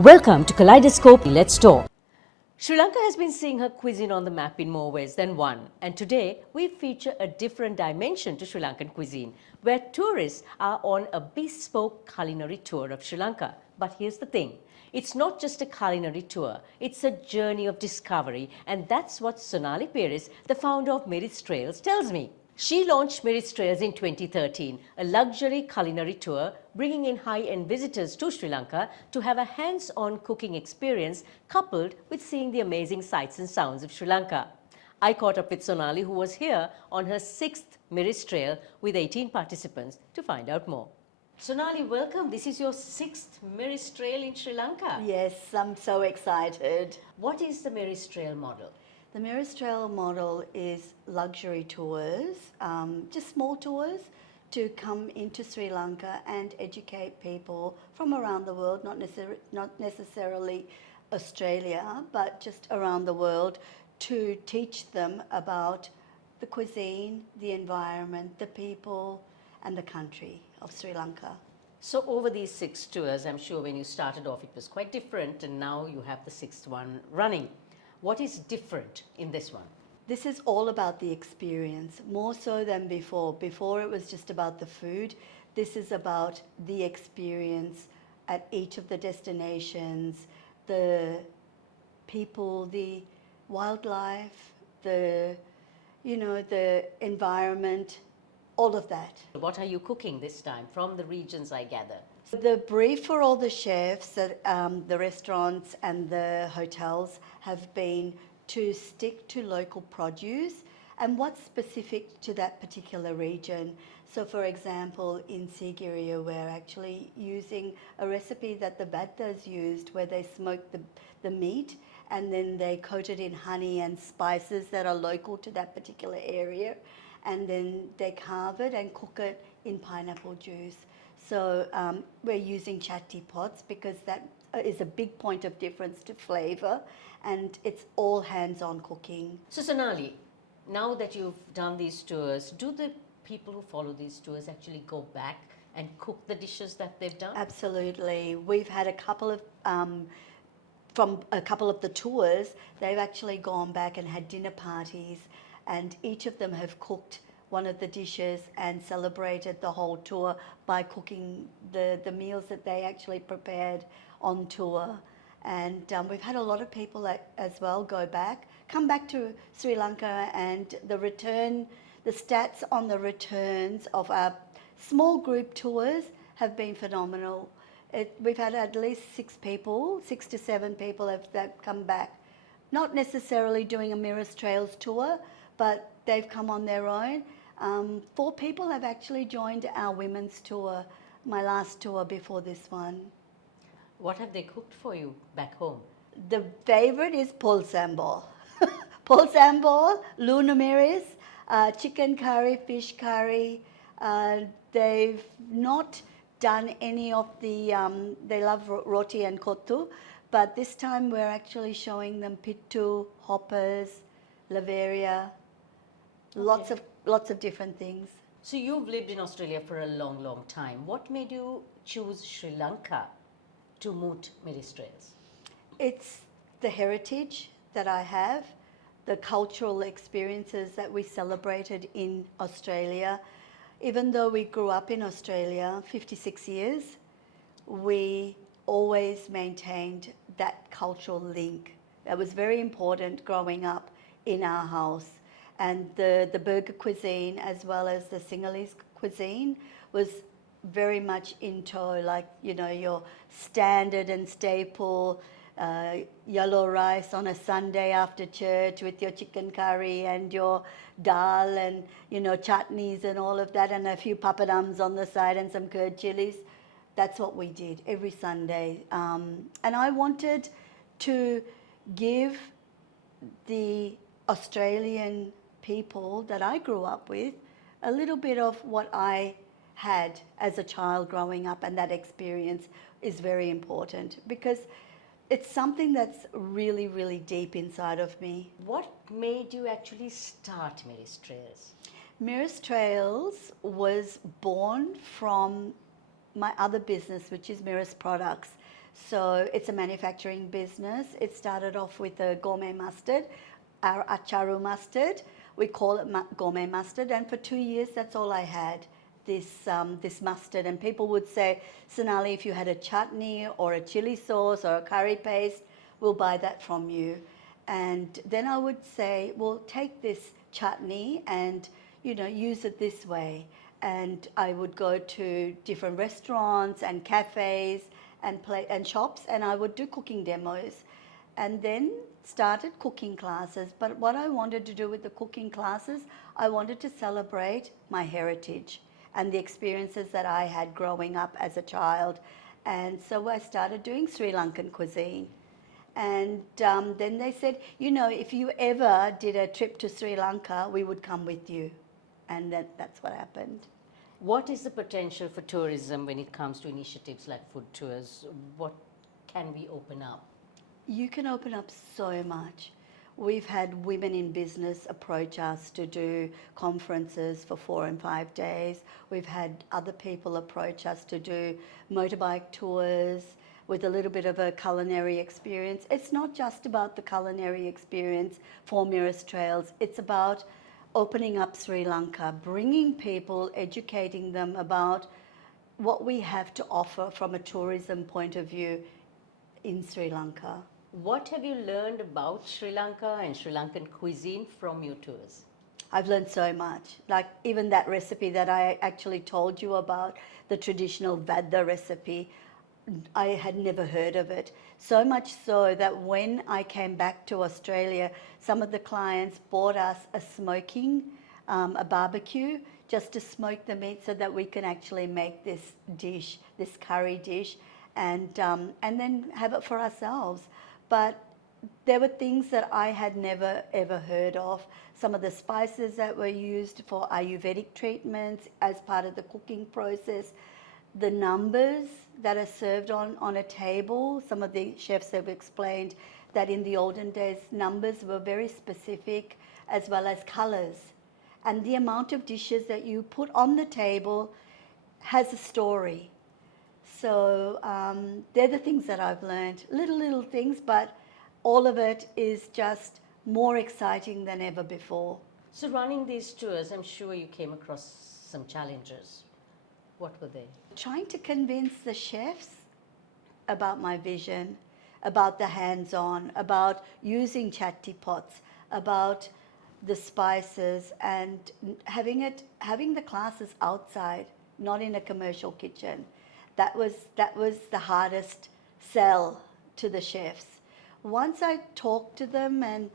Welcome to Kaleidoscope. Let's talk. Sri Lanka has been seeing her cuisine on the map in more ways than one, and today we feature a different dimension to Sri Lankan cuisine, where tourists are on a bespoke culinary tour of Sri Lanka. But here's the thing, it's not just a culinary tour, it's a journey of discovery, and that's what Sonali Peiris, the founder of Miris Trails, tells me. She launched Miris Trails in 2013, a luxury culinary tour bringing in high-end visitors to Sri Lanka to have a hands-on cooking experience coupled with seeing the amazing sights and sounds of Sri Lanka. I caught up with Sonali, who was here on her 6th Miris Trail with 18 participants, to find out more. Sonali, welcome. This is your 6th Miris Trail in Sri Lanka. Yes, I'm so excited. What is the Miris Trail model? The Miris Trail model is luxury tours, just small tours to come into Sri Lanka and educate people from around the world, not necessarily Australia, but just around the world, to teach them about the cuisine, the environment, the people and the country of Sri Lanka. So over these 6 tours, I'm sure when you started off it was quite different, and now you have the 6th one running. What is different in this one? This is all about the experience, more so than before. Before it was just about the food. This is about the experience at each of the destinations, the people, the wildlife, the environment, all of that. What are you cooking this time from the regions, I gather? The brief for all the chefs at the restaurants and the hotels have been to stick to local produce and what's specific to that particular region. So for example, in Sigiriya, we're actually using a recipe that the Baddhas used, where they smoke the meat and then they coat it in honey and spices that are local to that particular area, and then they carve it and cook it in pineapple juice. So we're using chatti pots because that is a big point of difference to flavour, and it's all hands-on cooking. So Sonali, now that you've done these tours, do the people who follow these tours actually go back and cook the dishes that they've done? Absolutely. We've had a couple of, from a couple of the tours, they've actually gone back and had dinner parties, and each of them have cooked one of the dishes and celebrated the whole tour by cooking the meals that they actually prepared on tour. And we've had a lot of people as well come back to Sri Lanka, and the stats on the returns of our small group tours have been phenomenal. We've had at least 6 to 7 people that come back, not necessarily doing a Miris Trails tour, but they've come on their own. 4 people have actually joined our women's tour, my last tour before this one. What have they cooked for you back home? The favourite is pol sambal. Pol sambal, luna miris, chicken curry, fish curry. They've not done any of the, they love roti and kottu, but this time we're actually showing them pittu, hoppers, lavaria, lots of different things. So you've lived in Australia for a long, long time. What made you choose Sri Lanka to moot Miris Trails? It's the heritage that I have, the cultural experiences that we celebrated in Australia. Even though we grew up in Australia 56 years, we always maintained that cultural link. That was very important growing up in our house. And the burger cuisine as well as the Sinhalese cuisine was very much in tow, like, your standard and staple yellow rice on a Sunday after church with your chicken curry and your dal and, chutneys and all of that, and a few papadums on the side and some curd chilies. That's what we did every Sunday. And I wanted to give the Australian people that I grew up with a little bit of what I had as a child growing up, and that experience is very important because it's something that's really, really deep inside of me. What made you actually start Miris Trails? Miris Trails was born from my other business, which is Miris Products. So it's a manufacturing business. It started off with a gourmet mustard, our acharu mustard. We call it gourmet mustard, and for 2 years that's all I had, this mustard. And people would say, Sonali, if you had a chutney or a chili sauce or a curry paste, we'll buy that from you. And then I would say, well, take this chutney and, you know, use it this way. And I would go to different restaurants and cafes and shops, and I would do cooking demos. And then started cooking classes. But what I wanted to do with the cooking classes, I wanted to celebrate my heritage and the experiences that I had growing up as a child. And so I started doing Sri Lankan cuisine. And then they said, you know, if you ever did a trip to Sri Lanka, we would come with you. And that's what happened. What is the potential for tourism when it comes to initiatives like food tours? What can we open up? You can open up so much. We've had women in business approach us to do conferences for 4 and 5 days. We've had other people approach us to do motorbike tours with a little bit of a culinary experience. It's not just about the culinary experience for Miris Trails. It's about opening up Sri Lanka, bringing people, educating them about what we have to offer from a tourism point of view in Sri Lanka. What have you learned about Sri Lanka and Sri Lankan cuisine from your tours? I've learned so much. Like even that recipe that I actually told you about, the traditional Vada recipe, I had never heard of it. So much so that when I came back to Australia, some of the clients bought us a smoking, a barbecue, just to smoke the meat so that we can actually make this dish, this curry dish, and then have it for ourselves. But there were things that I had never ever heard of. Some of the spices that were used for Ayurvedic treatments as part of the cooking process, the numbers that are served on a table. Some of the chefs have explained that in the olden days, numbers were very specific as well as colours. And the amount of dishes that you put on the table has a story. So they're the things that I've learned, little things, but all of it is just more exciting than ever before. So running these tours, I'm sure you came across some challenges. What were they? Trying to convince the chefs about my vision, about the hands-on, about using chatty pots, about the spices, and having the classes outside, not in a commercial kitchen. That was the hardest sell to the chefs. Once I talked to them and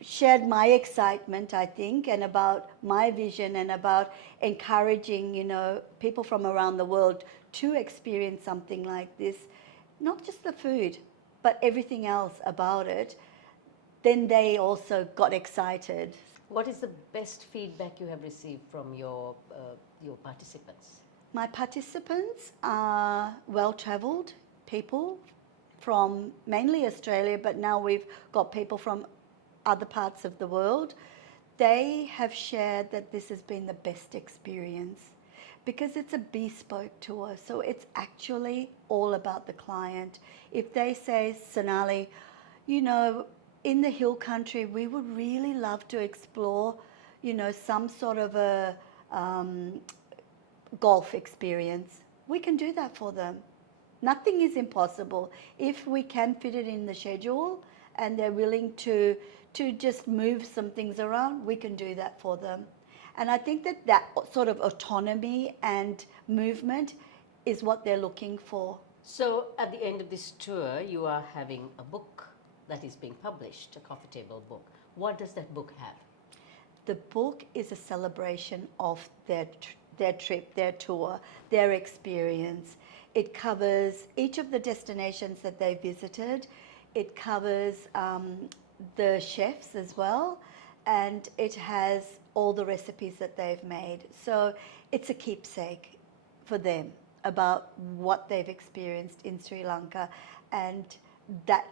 shared my excitement, I think, and about my vision and about encouraging, you know, people from around the world to experience something like this, not just the food, but everything else about it, then they also got excited. What is the best feedback you have received from your participants? My participants are well-travelled people from mainly Australia, but now we've got people from other parts of the world. They have shared that this has been the best experience because it's a bespoke tour, so it's actually all about the client. If they say, Sonali, you know, in the hill country, we would really love to explore, you know, some sort of a golf experience, we can do that for them. Nothing is impossible. If we can fit it in the schedule and they're willing to just move some things around, we can do that for them. And I think that sort of autonomy and movement is what they're looking for. So at the end of this tour, you are having a book that is being published, a coffee table book. What does that book have? The book is a celebration of their trip, their tour, their experience. It covers each of the destinations that they visited. It covers the chefs as well, and it has all the recipes that they've made. So it's a keepsake for them about what they've experienced in Sri Lanka, and that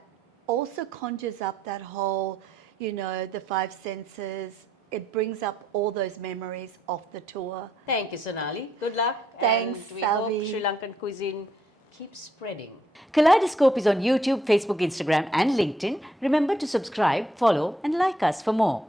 also conjures up that whole, you know, the 5 senses. It brings up all those memories of the tour. Thank you, Sonali. Good luck. Thanks, and we Salvi. hope Sri Lankan cuisine keep spreading. Kaleidoscope is on YouTube, Facebook, Instagram and LinkedIn. Remember to subscribe, follow and like us for more.